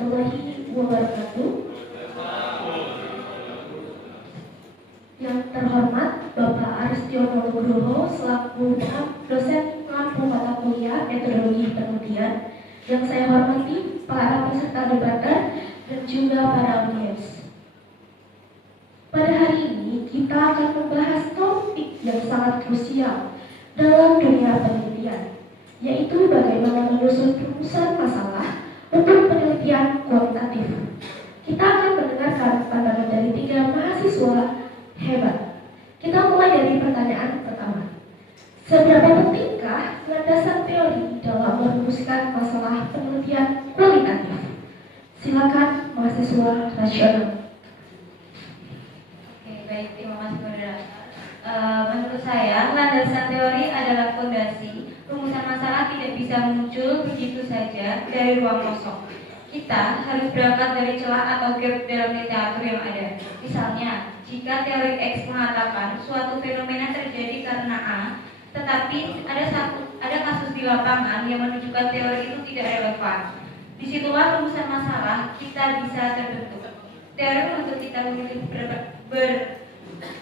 warahmatullahi wabarakatuh. Yang terhormat Bapak Aristiono Nugroho selaku dosen pengampu mata kuliah metodologi penelitian, yang saya hormati para peserta debater dan juga para audiens. Pada hari ini kita akan membahas topik yang sangat krusial dalam dunia penelitian, yaitu bagaimana menyusun rumusan masalah untuk penelitian kualitatif. Kita akan mendengarkan pandangan dari 3 mahasiswa hebat. Kita mulai dari pertanyaan pertama. Seberapa pentingkah landasan teori dalam merumuskan masalah penelitian kualitatif? Silakan mahasiswa rasional. Oke, baik, terima kasih moderator. Menurut saya, landasan teori adalah fondasi. Rumusan masalah tidak bisa muncul begitu saja dari ruang kosong. Kita harus berangkat dari celah atau gap dalam literatur yang ada. Misalnya, jika teori X mengatakan suatu fenomena terjadi karena A, tetapi ada kasus di lapangan yang menunjukkan teori itu tidak relevan. Disitulah rumusan masalah kita bisa terbentuk. Teori untuk kita memilih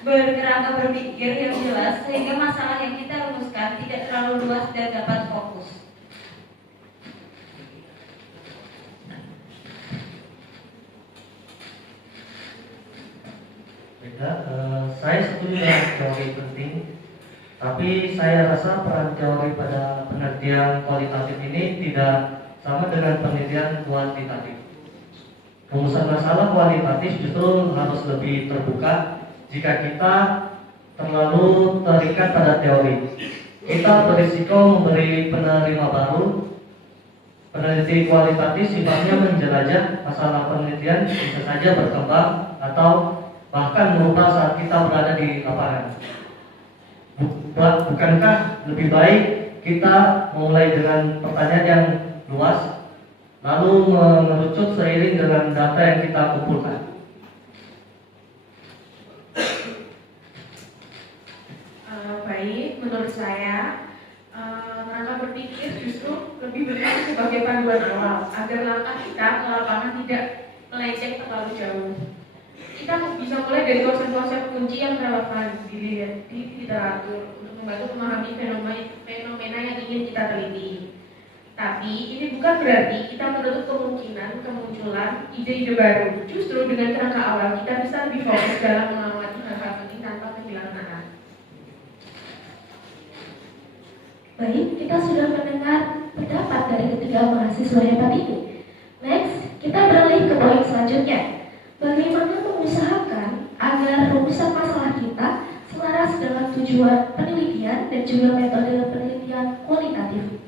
berkerangka berpikir yang jelas sehingga masalah yang kita rumuskan tidak terlalu luas dan dapat fokus. Saya setuju dengan teori penting, tapi saya rasa peran teori pada penelitian kualitatif ini tidak sama dengan penelitian kuantitatif. Rumusan masalah kualitatif justru harus lebih terbuka. Jika kita terlalu terikat pada teori, kita berisiko memberi penerima baru. Peneliti kualitatif sifatnya menjelajah masalah penelitian, bisa saja berkembang atau bahkan merubah saat kita berada di lapangan. Bukankah lebih baik kita mulai dengan pertanyaan yang luas, lalu mengerucut seiring dengan data yang kita kumpulkan? Baik, menurut saya kerangka berpikir justru lebih berfungsi sebagai panduan awal agar langkah kita ke lapangan tidak melenceng terlalu jauh. Kita bisa mulai dari konsep-konsep kunci yang relevan di literatur untuk membantu memahami fenomena yang ingin kita teliti. Tapi ini bukan berarti kita menutup kemungkinan kemunculan ide-ide baru. Justru dengan kerangka awal kita bisa lebih fokus dalam mengamati hal-hal penting tanpa kehilangan arah. Baik, kita sudah mendengar pendapat dari ketiga mahasiswa hebat ini. Next, kita beralih ke poin selanjutnya. Bagaimana mengusahakan agar rumusan masalah kita selaras dengan tujuan penelitian dan juga metode penelitian kualitatif?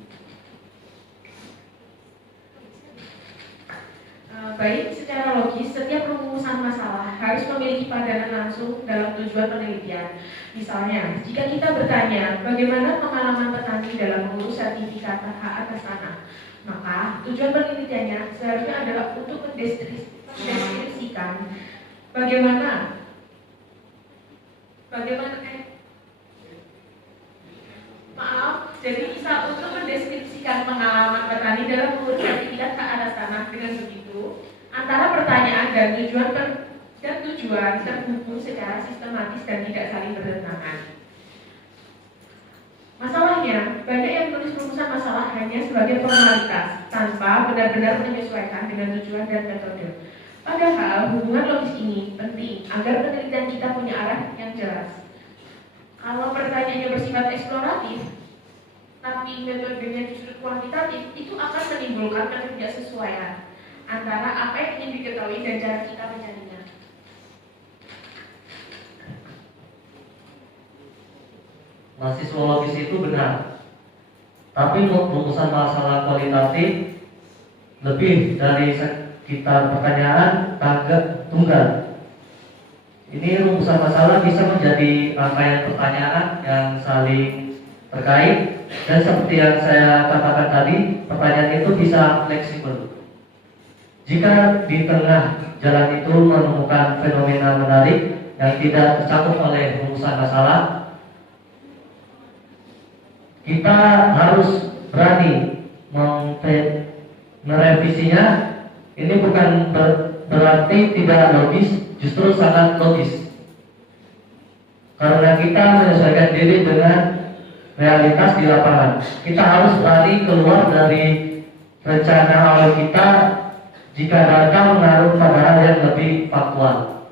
Baik, secara logis, setiap rumusan masalah harus memiliki padanan langsung dalam tujuan penelitian. Misalnya, jika kita bertanya bagaimana pengalaman petani dalam mengurus sertifikat hak atas tanah, maka tujuan penelitiannya seharusnya adalah untuk mendeskripsikan bagaimana jadi bisa untuk mendeskripsikan pengalaman petani dalam mengurus sertifikat hak atas tanah. Dengan begitu, antara pertanyaan dan tujuan terhubung secara sistematis dan tidak saling bertentangan. Masalahnya, banyak yang menulis rumusan masalah hanya sebagai formalitas tanpa benar-benar menyesuaikan dengan tujuan dan metode. Padahal hubungan logis ini penting agar penelitian kita punya arah yang jelas. Kalau pertanyaannya bersifat eksploratif, tapi metodenya justru kuantitatif, itu akan menimbulkan ketidaksesuaian antara apa yang ingin diketahui dan cara kita mencarinya. Mahasiswa logis itu benar, tapi rumusan masalah kualitatif lebih dari sekitar pertanyaan tunggal. Ini rumusan masalah bisa menjadi rangkaian pertanyaan yang saling terkait, dan seperti yang saya katakan tadi, pertanyaan itu bisa fleksibel. Jika di tengah jalan itu menemukan fenomena menarik yang tidak tercakup oleh rumusan masalah, kita harus berani merevisinya. ini bukan berarti tidak logis, justru sangat logis. Karena kita menyesuaikan diri dengan realitas di lapangan. Kita harus berani keluar dari rencana awal kita jika data mengaruh pada hal yang lebih faktual.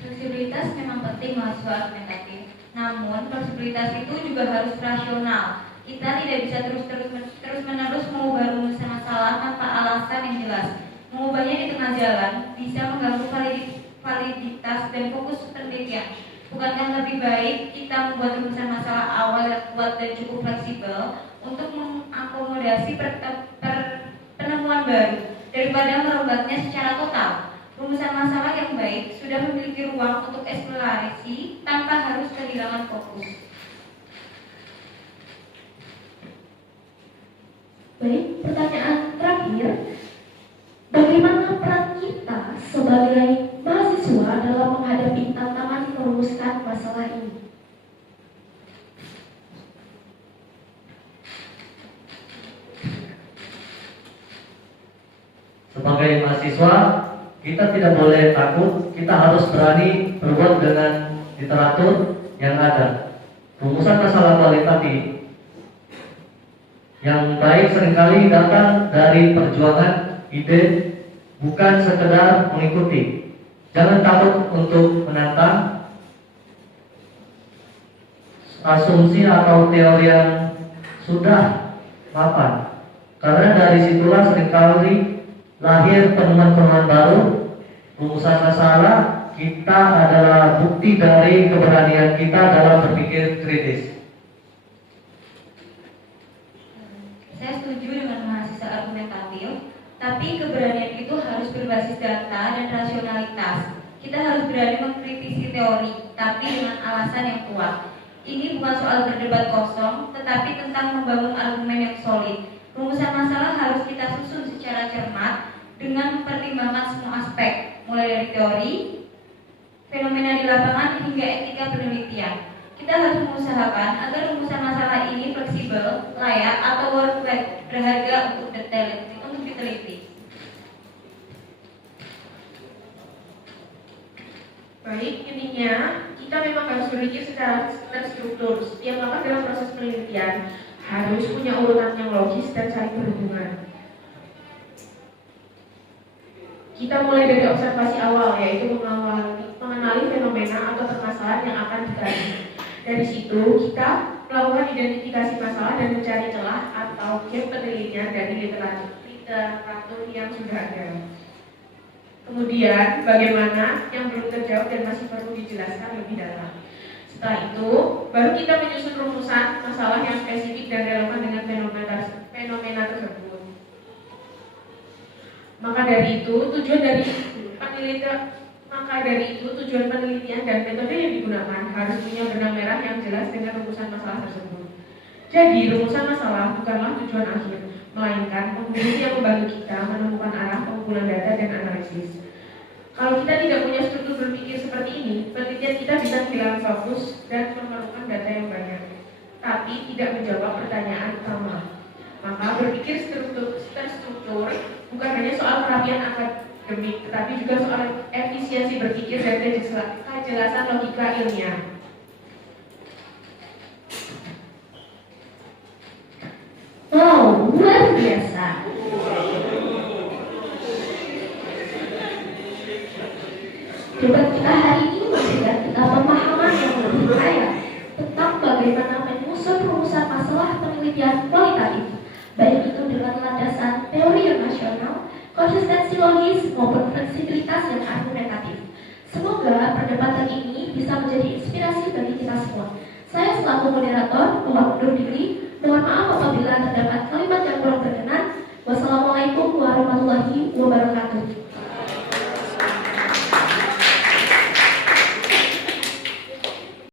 Fleksibilitas memang penting mahasiswa argumentatif. Namun, fleksibilitas itu juga harus rasional. Kita tidak bisa terus-menerus mengubah rumusan masalah tanpa alasan yang jelas. Mengubahnya di tengah jalan bisa mengganggu validitas dan fokus penelitian. Bukankah lebih baik kita membuat rumusan masalah awal yang kuat dan cukup fleksibel untuk mengakomodasi penemuan baru daripada merombaknya secara total? Rumusan masalah yang baik sudah memiliki ruang untuk eksplorasi tanpa harus kehilangan fokus. Baik, pertanyaan terakhir. Bagaimana peran kita sebagai mahasiswa dalam menghadapi tantangan merumuskan masalah ini? Sebagai mahasiswa, kita tidak boleh takut, kita harus berani berbuat dengan literatur yang ada. Rumusan masalah kualitatif yang baik seringkali datang dari perjuangan ide, bukan sekedar mengikuti. Jangan takut untuk menantang asumsi atau teori yang sudah mapan, karena dari situlah seringkali lahir penemuan-penemuan baru. Rumusan masalah kita adalah bukti dari keberanian kita dalam berpikir kritis. Saya setuju dengan mahasiswa argumentatif, tapi keberanian itu harus berbasis data dan rasionalitas. Kita harus berani mengkritisi teori, tapi dengan alasan yang kuat. Ini bukan soal berdebat kosong, tetapi tentang membangun argumen yang solid. Rumusan masalah harus kita susun secara cermat dengan mempertimbangkan semua aspek, mulai dari teori, fenomena di lapangan hingga etika penelitian. Kita harus mengusahakan agar rumusan masalah ini fleksibel, layak, atau berharga untuk diteliti. Baik, intinya kita memang harus berpikir secara terstruktur. Setiap langkah dalam proses penelitian harus punya urutan yang logis dan saling berhubungan. Kita mulai dari observasi awal, yaitu mengenali fenomena atau permasalahan yang akan dikaji. Dari situ kita melakukan identifikasi masalah dan mencari celah atau gap penelitian dari literatur yang sudah ada. Kemudian bagaimana yang belum terjawab dan masih perlu dijelaskan lebih dalam. Setelah itu baru kita menyusun rumusan masalah yang spesifik dan relevan dengan fenomena tersebut. Maka dari itu tujuan penelitian dan metode yang digunakan harus punya benang merah yang jelas dengan rumusan masalah tersebut. Jadi rumusan masalah bukanlah tujuan akhir, melainkan penghubung yang membantu kita menemukan arah pengumpulan data dan analisis. Kalau kita tidak punya struktur berpikir seperti ini, penelitian kita bisa kehilangan fokus dan memerlukan data yang banyak, tapi tidak menjawab pertanyaan utama. Maka berpikir terstruktur bukan hanya soal perapian akademik, tetapi juga soal efisiensi berpikir dan kejelasan logika ilmiah. Wow, luar biasa. Debat kita hari ini memberikan kita pemahaman yang lebih kaya tentang bagaimana menyusun rumusan masalah penelitian kualitatif, baik itu dengan landasan teori yang rasional, konsistensi logis, maupun fleksibilitas yang argumentatif. Semoga perdebatan ini bisa menjadi inspirasi bagi kita semua. Saya selaku moderator, undur diri. Mohon maaf apabila